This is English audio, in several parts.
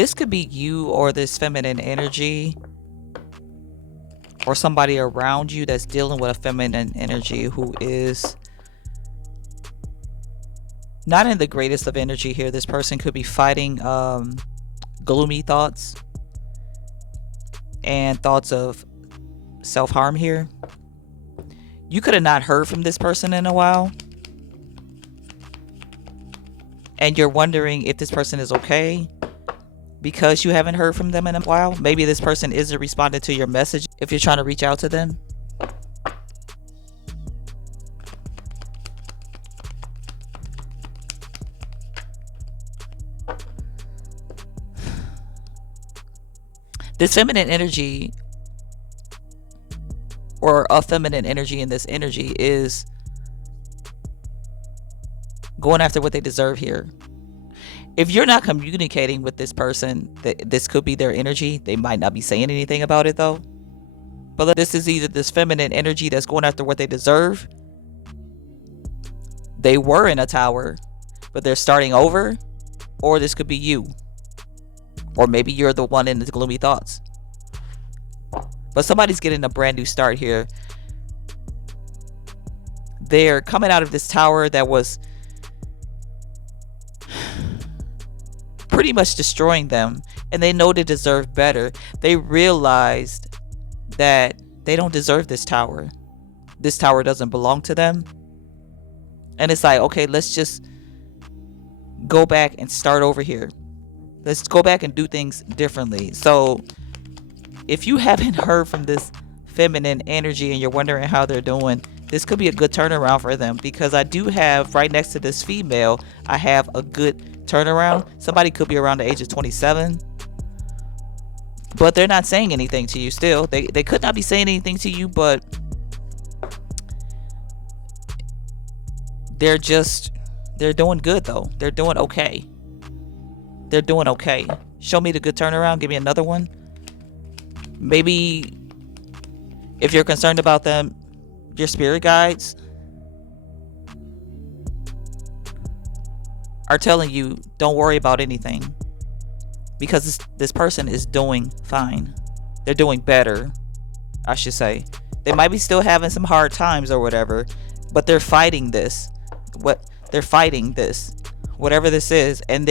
This could be you or this feminine energy, or somebody around you that's dealing with a feminine energy who is not in the greatest of energy here. This person could be fighting gloomy thoughts and thoughts of self-harm here. You could have not heard from this person in a while, and you're wondering if this person is okay because you haven't heard from them in a while. Maybe this person isn't responding to your message if you're trying to reach out to them. This feminine energy, or a feminine energy in this energy, is going after what they deserve here. If you're not communicating with this person, this could be their energy. They might not be saying anything about it though. But this is either this feminine energy that's going after what they deserve. They were in a tower, but they're starting over. Or this could be you. Or maybe you're the one in the gloomy thoughts. But somebody's getting a brand new start here. They're coming out of this tower that was pretty much destroying them, and they know they deserve better. They realized that they don't deserve this tower. This tower doesn't belong to them. And it's like, okay, let's just go back and start over here. Let's go back and do things differently. So if you haven't heard from this feminine energy and you're wondering how they're doing, this could be a good turnaround for them, because I do have right next to this female, I have a good turnaround. Somebody could be around the age of 27, but they're not saying anything to you still. They could not be saying anything to you, but they're doing good though. They're doing okay. They're doing okay. Show me the good turnaround. Give me another one. Maybe if you're concerned about them, your spirit guides are telling you don't worry about anything, because this person is doing fine. They're doing better, I should say. They might be still having some hard times or whatever, but they're fighting this. They're fighting this, whatever this is, and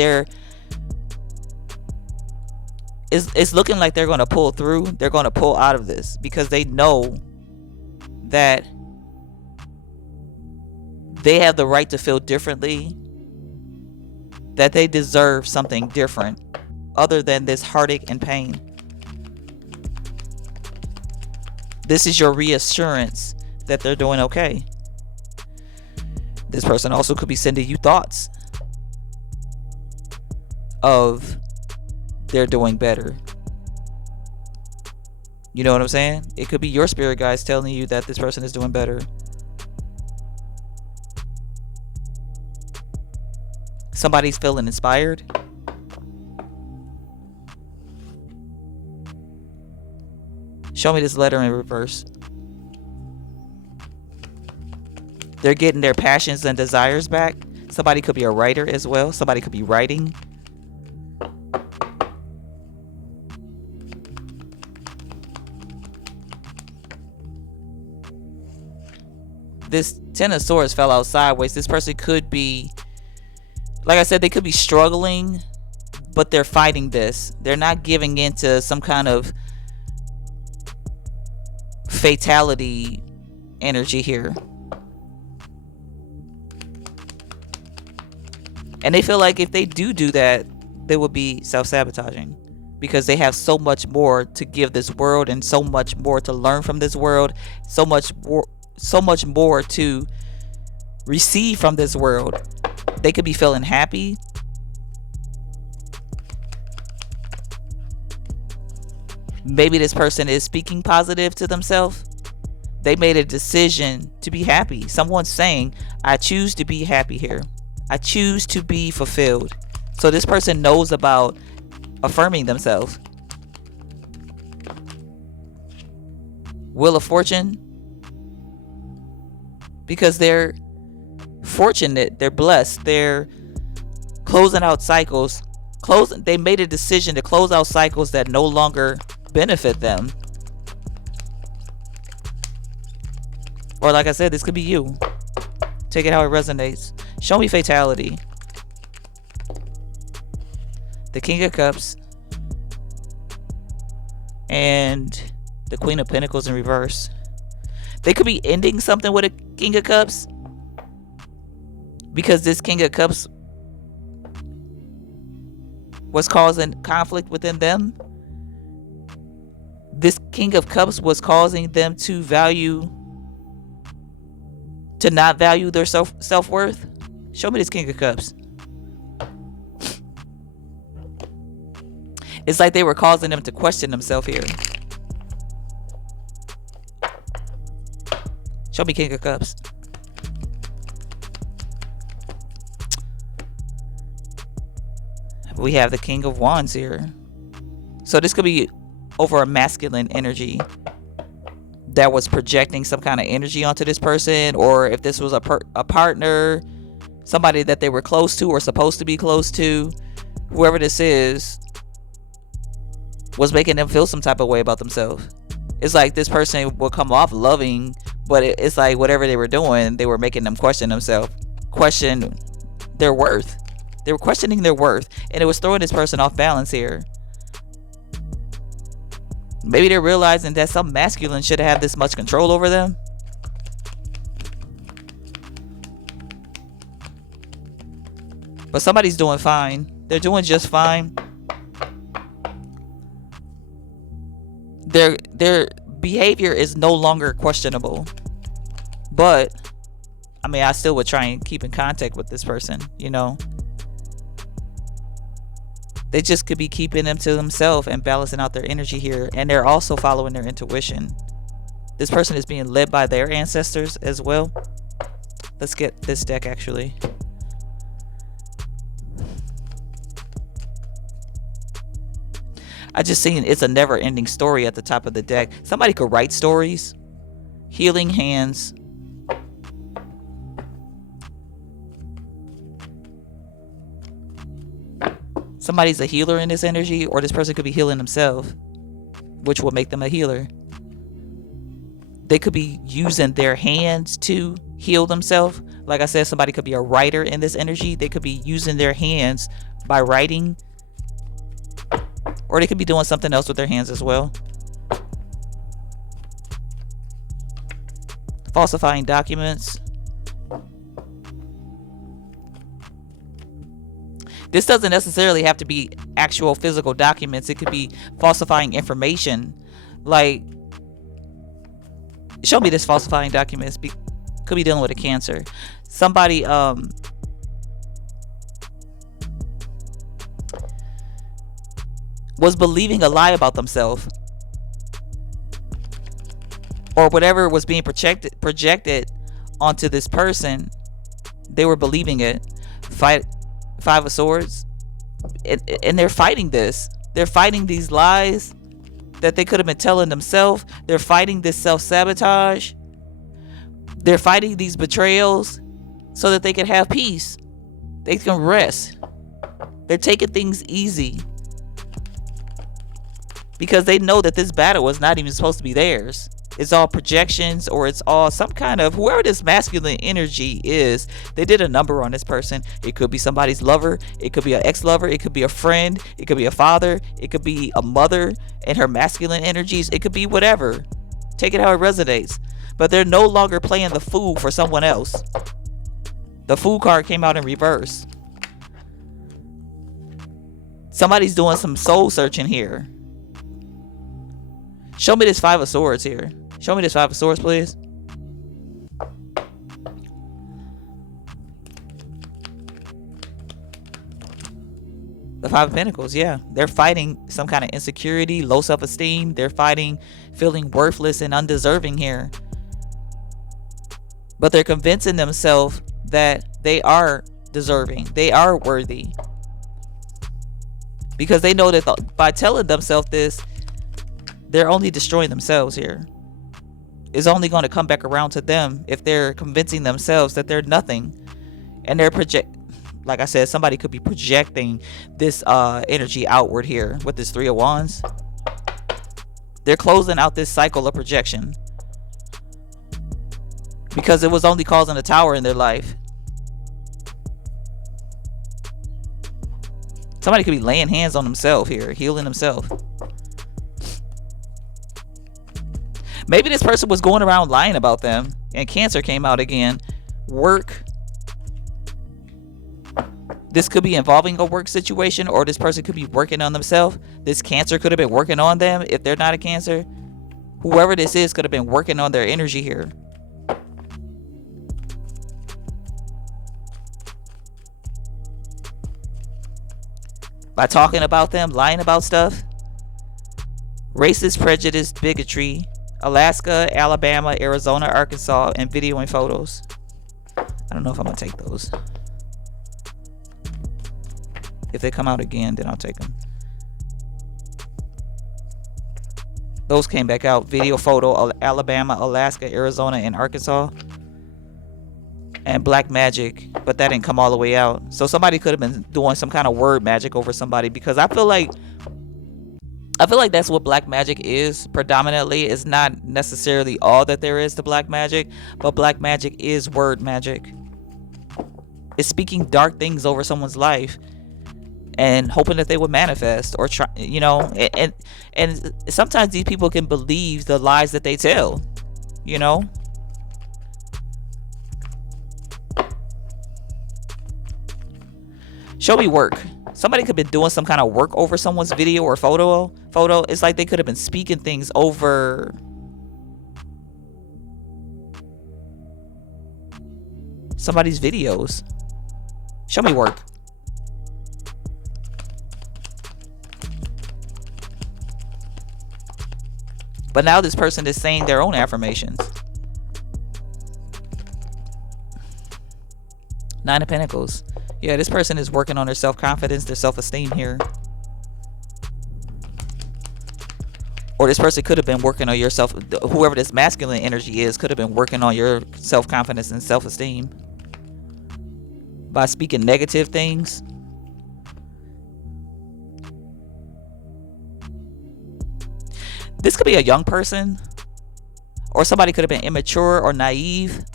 it's looking like they're going to pull through. They're going to pull out of this, because they know that they have the right to feel differently, that they deserve something different other than this heartache and pain. This is your reassurance that they're doing okay. This person also could be sending you thoughts of they're doing better. You know what I'm saying? It could be your spirit guides telling you that this person is doing better. Somebody's feeling inspired. Show me this letter in reverse. They're getting their passions and desires back. Somebody could be a writer as well. Somebody could be writing. This Ten of Swords fell out sideways. This person could be, like I said, they could be struggling, but they're fighting this. They're not giving into some kind of fatality energy here. And they feel like if they do that, they will be self-sabotaging, because they have so much more to give this world and so much more to learn from this world, so much more to receive from this world. They could be feeling happy. Maybe this person is speaking positive to themselves. They made a decision to be happy. Someone's saying, I choose to be happy here. I choose to be fulfilled. So this person knows about affirming themselves. Wheel of Fortune. Because they're fortunate. They're blessed. They're closing out cycles They made a decision to close out cycles that no longer benefit them. Or like I said, this could be you. Take it how it resonates. Show me fatality. The King of Cups. And the Queen of Pentacles in reverse. They could be ending something with a King of Cups. Because this King of Cups was causing conflict within them. This King of Cups was causing them to not value their self-worth. Show me this King of Cups. It's like they were causing them to question themselves here. Show me King of Cups. We have the King of Wands here. So this could be over a masculine energy that was projecting some kind of energy onto this person, or if this was a partner, somebody that they were close to or supposed to be close to, whoever this is was making them feel some type of way about themselves. It's like this person will come off loving, but it's like whatever they were doing, they were making them question themselves, question their worth. They were questioning their worth, and it was throwing this person off balance here. Maybe they're realizing that some masculine should have this much control over them. But somebody's doing fine. They're doing just fine. Their behavior is no longer questionable. But, I mean, I still would try and keep in contact with this person, you know. They just could be keeping them to themselves and balancing out their energy here. And they're also following their intuition. This person is being led by their ancestors as well. Let's get this deck actually. I just seen it's a never-ending story at the top of the deck. Somebody could write stories. Healing hands. Somebody's a healer in this energy, or this person could be healing themselves, which will make them a healer. They could be using their hands to heal themselves. Like I said, somebody could be a writer in this energy. They could be using their hands by writing, or they could be doing something else with their hands as well. Falsifying documents. This doesn't necessarily have to be actual physical documents. It could be falsifying information. Like, show me this falsifying documents. Could be dealing with a Cancer. Somebody was believing a lie about themselves, or whatever was being projected onto this person. They were believing it. Five of Swords, and they're fighting this. They're fighting these lies that they could have been telling themselves. They're fighting this self-sabotage. They're fighting these betrayals so that they can have peace. They can rest. They're taking things easy because they know that this battle was not even supposed to be theirs. It's all projections, or it's all some kind of, whoever this masculine energy is, they did a number on this person. It could be somebody's lover. It could be an ex-lover. It could be a friend. It could be a father. It could be a mother and her masculine energies. It could be whatever. Take it how it resonates. But they're no longer playing the fool for someone else. The Fool card came out in reverse. Somebody's doing some soul searching here. Show me this Five of Swords here. Show me this Five of Swords, please. The Five of Pentacles, yeah. They're fighting some kind of insecurity, low self-esteem. They're fighting feeling worthless and undeserving here. But they're convincing themselves that they are deserving. They are worthy. Because they know that by telling themselves this, they're only destroying themselves here. It's only going to come back around to them if they're convincing themselves that they're nothing. And they're like I said, somebody could be projecting this energy outward here with this Three of Wands. They're closing out this cycle of projection because it was only causing a tower in their life. Somebody could be laying hands on themselves here, healing themselves. Maybe this person was going around lying about them and Cancer came out again. Work. This could be involving a work situation, or this person could be working on themselves. This Cancer could have been working on them if they're not a Cancer. Whoever this is could have been working on their energy here. By talking about them, lying about stuff. Racist, prejudice, bigotry. Alaska, Alabama, Arizona, Arkansas, and video and photos. I don't know if I'm going to take those. If they come out again, then I'll take them. Those came back out. Video, photo, Alabama, Alaska, Arizona, and Arkansas. And black magic, but that didn't come all the way out. So somebody could have been doing some kind of word magic over somebody, because I feel like that's what black magic is predominantly. It's not necessarily all that there is to black magic, but black magic is word magic. It's speaking dark things over someone's life and hoping that they would manifest, or try, you know, and sometimes these people can believe the lies that they tell, you know. Show me work. Somebody could have been doing some kind of work over someone's video or photo. It's like they could have been speaking things over somebody's videos. Show me work. But now this person is saying their own affirmations. Nine of Pentacles. Yeah, this person is working on their self-confidence, their self-esteem here. Or this person could have been working on your self, whoever this masculine energy is, could have been working on your self-confidence and self-esteem by speaking negative things. This could be a young person, or somebody could have been immature or naive.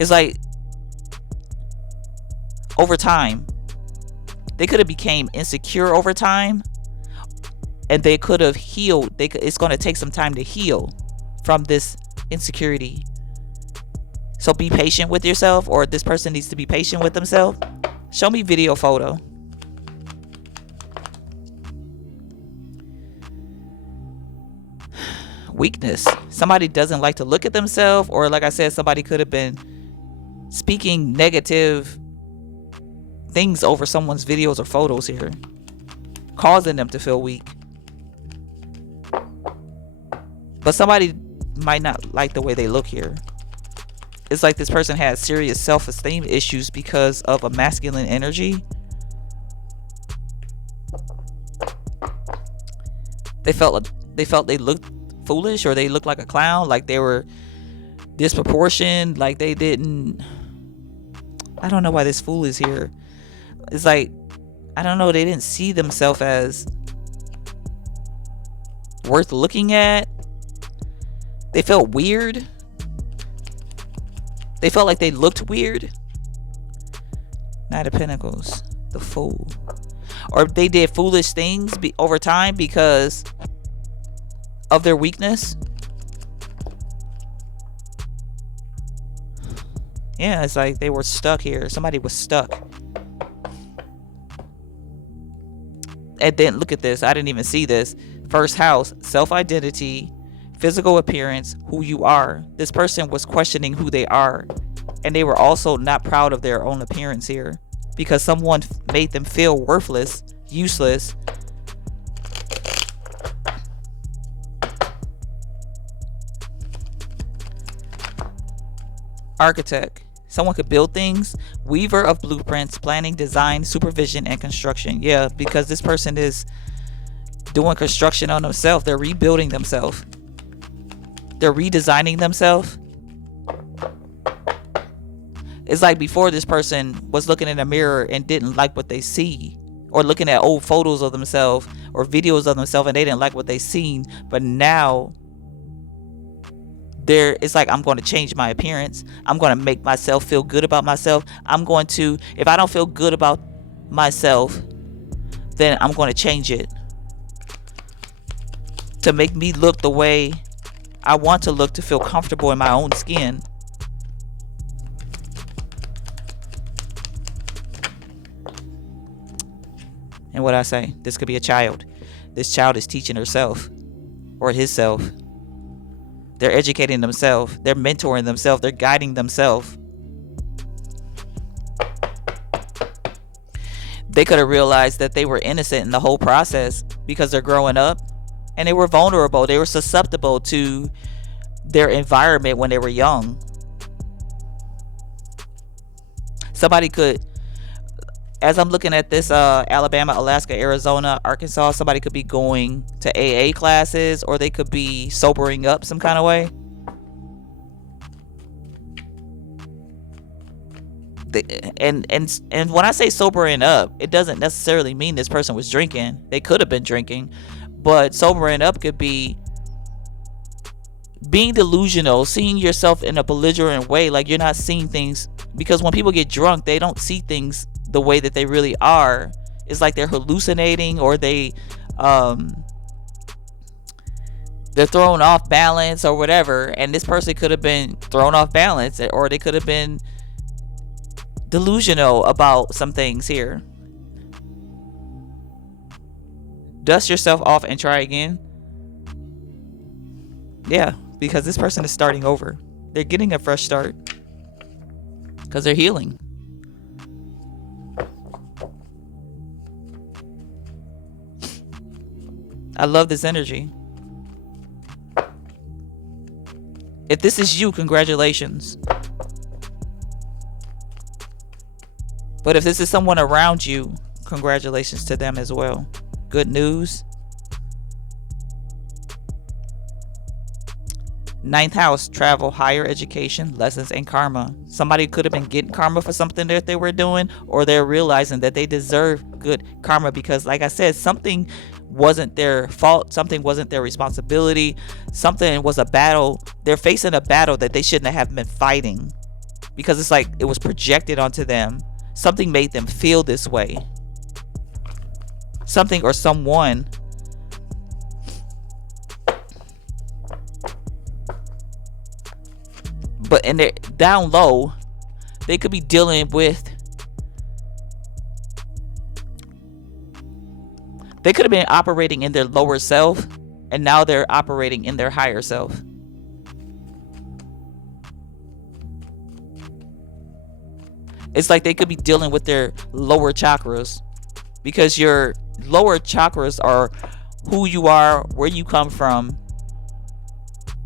It's like over time they could have became insecure over time, and they could have healed. It's going to take some time to heal from this insecurity. So be patient with yourself, or this person needs to be patient with themselves. Show me video, photo. Weakness. Somebody doesn't like to look at themselves, or like I said, somebody could have been speaking negative things over someone's videos or photos here, causing them to feel weak. But somebody might not like the way they look here. It's like this person has serious self-esteem issues because of a masculine energy. They felt they looked foolish, or they looked like a clown, like they were disproportioned, like they didn't. I don't know why this fool is here. It's like, I don't know, they didn't see themselves as worth looking at. They felt weird. They felt like they looked weird. Knight of Pentacles, the Fool. Or they did foolish things over time because of their weakness. Yeah, it's like they were stuck here. Somebody was stuck. And then look at this. I didn't even see this. First house, self-identity, physical appearance, who you are. This person was questioning who they are. And they were also not proud of their own appearance here, because someone made them feel worthless, useless. Architect. Someone could build things. Weaver of blueprints, planning, design, supervision, and construction. Yeah, because this person is doing construction on themselves. They're rebuilding themselves. They're redesigning themselves. It's like before, this person was looking in a mirror and didn't like what they see, or looking at old photos of themselves or videos of themselves and they didn't like what they seen. But now it's like, I'm going to change my appearance. I'm going to make myself feel good about myself. I'm going to, if I don't feel good about myself, then I'm going to change it to make me look the way I want to look, to feel comfortable in my own skin. And what I say, this could be a child. This child is teaching herself or himself. They're educating themselves. They're mentoring themselves. They're guiding themselves. They could have realized that they were innocent in the whole process because they're growing up and they were vulnerable. They were susceptible to their environment when they were young. Somebody could, as I'm looking at this, Alabama, Alaska, Arizona, Arkansas, somebody could be going to AA classes, or they could be sobering up some kind of way. And when I say sobering up, it doesn't necessarily mean this person was drinking. They could have been drinking, but sobering up could be being delusional, seeing yourself in a belligerent way, like you're not seeing things. Because when people get drunk, they don't see things the way that they really are. It's like they're hallucinating, or they're thrown off balance or whatever. And this person could have been thrown off balance, or they could have been delusional about some things here. Dust yourself off and try again. Yeah, because this person is starting over. They're getting a fresh start because they're healing. I love this energy. If this is you, congratulations. But if this is someone around you, congratulations to them as well. Good news. Ninth house, travel, higher education, lessons, and karma. Somebody could have been getting karma for something that they were doing, or they're realizing that they deserve good karma because, like I said, something wasn't their fault, something wasn't their responsibility, something was a battle. They're facing a battle that they shouldn't have been fighting because it's like it was projected onto them. Something made them feel this way. Something or someone. But in their down low, they could be dealing with, they could have been operating in their lower self, and now they're operating in their higher self. It's like they could be dealing with their lower chakras, because your lower chakras are who you are, where you come from,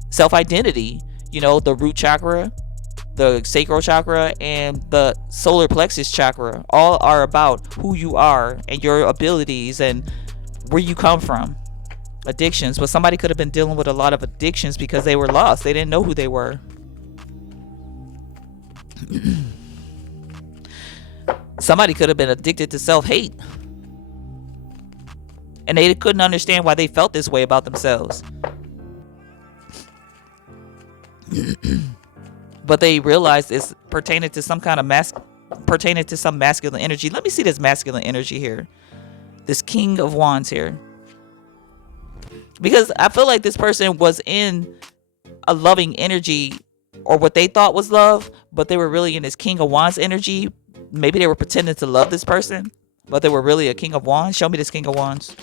self-identity. You know, the root chakra, the sacral chakra, and the solar plexus chakra all are about who you are and your abilities and where you come from. Addictions, but somebody could have been dealing with a lot of addictions because they were lost. They didn't know who they were. Somebody could have been addicted to self-hate, and they couldn't understand why they felt this way about themselves. But they realized it's pertaining to some kind of pertaining to some masculine energy. Let me see this masculine energy here. This King of Wands here. Because I feel like this person was in a loving energy, or what they thought was love, but they were really in this King of Wands energy. Maybe they were pretending to love this person, but they were really a King of Wands. Show me this King of Wands.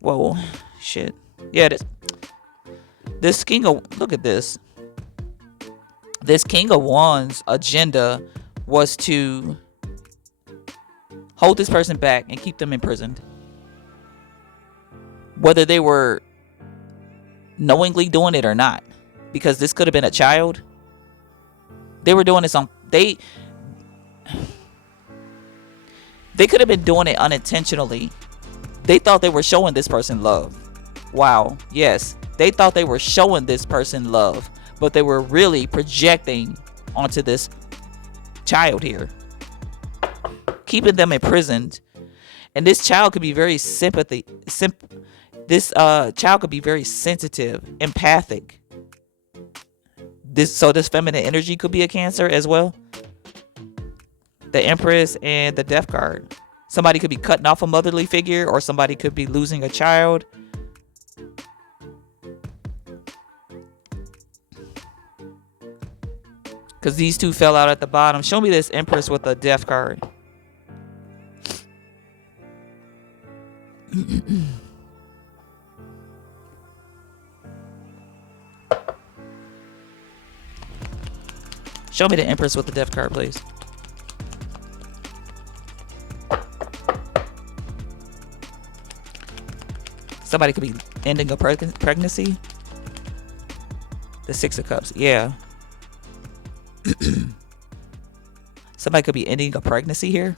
Whoa, shit. Yeah, this King of, look at this. This King of Wands agenda was to hold this person back and keep them imprisoned. Whether they were knowingly doing it or not, because this could have been a child. They were doing this on, they could have been doing it unintentionally. They thought they were showing this person love. Wow, yes, they thought they were showing this person love, but they were really projecting onto this child here, keeping them imprisoned. And this child could be very this child could be very sensitive, empathic. This feminine energy could be a Cancer as well. The Empress and the Death card. Somebody could be cutting off a motherly figure, or somebody could be losing a child. Because these two fell out at the bottom. Show me this Empress with a Death card. Show me the Empress with the Death card, please. Somebody could be ending a pregnancy. The Six of Cups. Yeah. Somebody could be ending a pregnancy here.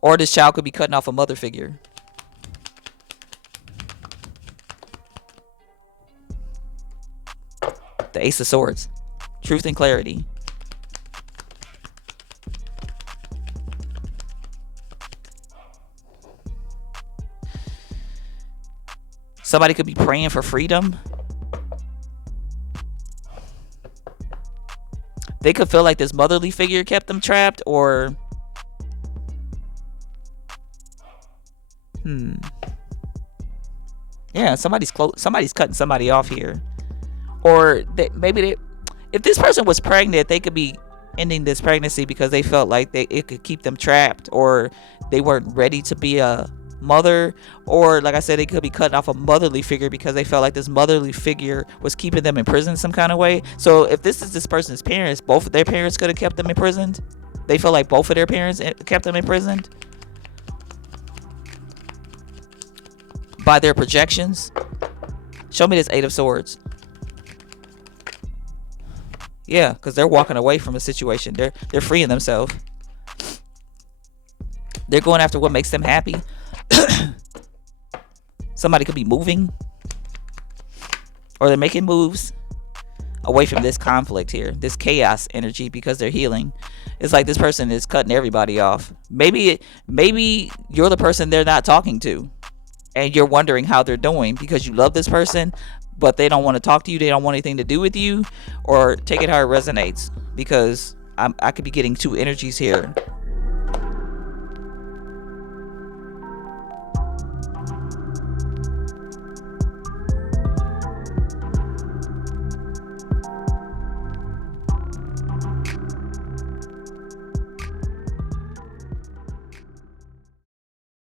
Or this child could be cutting off a mother figure. The Ace of Swords. Truth and clarity. Somebody could be praying for freedom. They could feel like this motherly figure kept them trapped, or yeah, somebody's cutting somebody off here. Or if this person was pregnant, they could be ending this pregnancy because they felt like it could keep them trapped, or they weren't ready to be a mother. Or like I said, they could be cutting off a motherly figure because they felt like this motherly figure was keeping them in prison some kind of way. So if this is this person's parents, both of their parents could have kept them imprisoned. They feel like both of their parents kept them imprisoned by their projections. Show me this Eight of Swords. Yeah, because they're walking away from a situation. They're freeing themselves. They're going after what makes them happy. Somebody could be moving, or they're making moves away from this conflict here, this chaos energy, because they're healing. It's like this person is cutting everybody off. Maybe you're the person they're not talking to, and you're wondering how they're doing because you love this person, but they don't want to talk to you. They don't want anything to do with you. Or take it how it resonates, because I could be getting two energies here.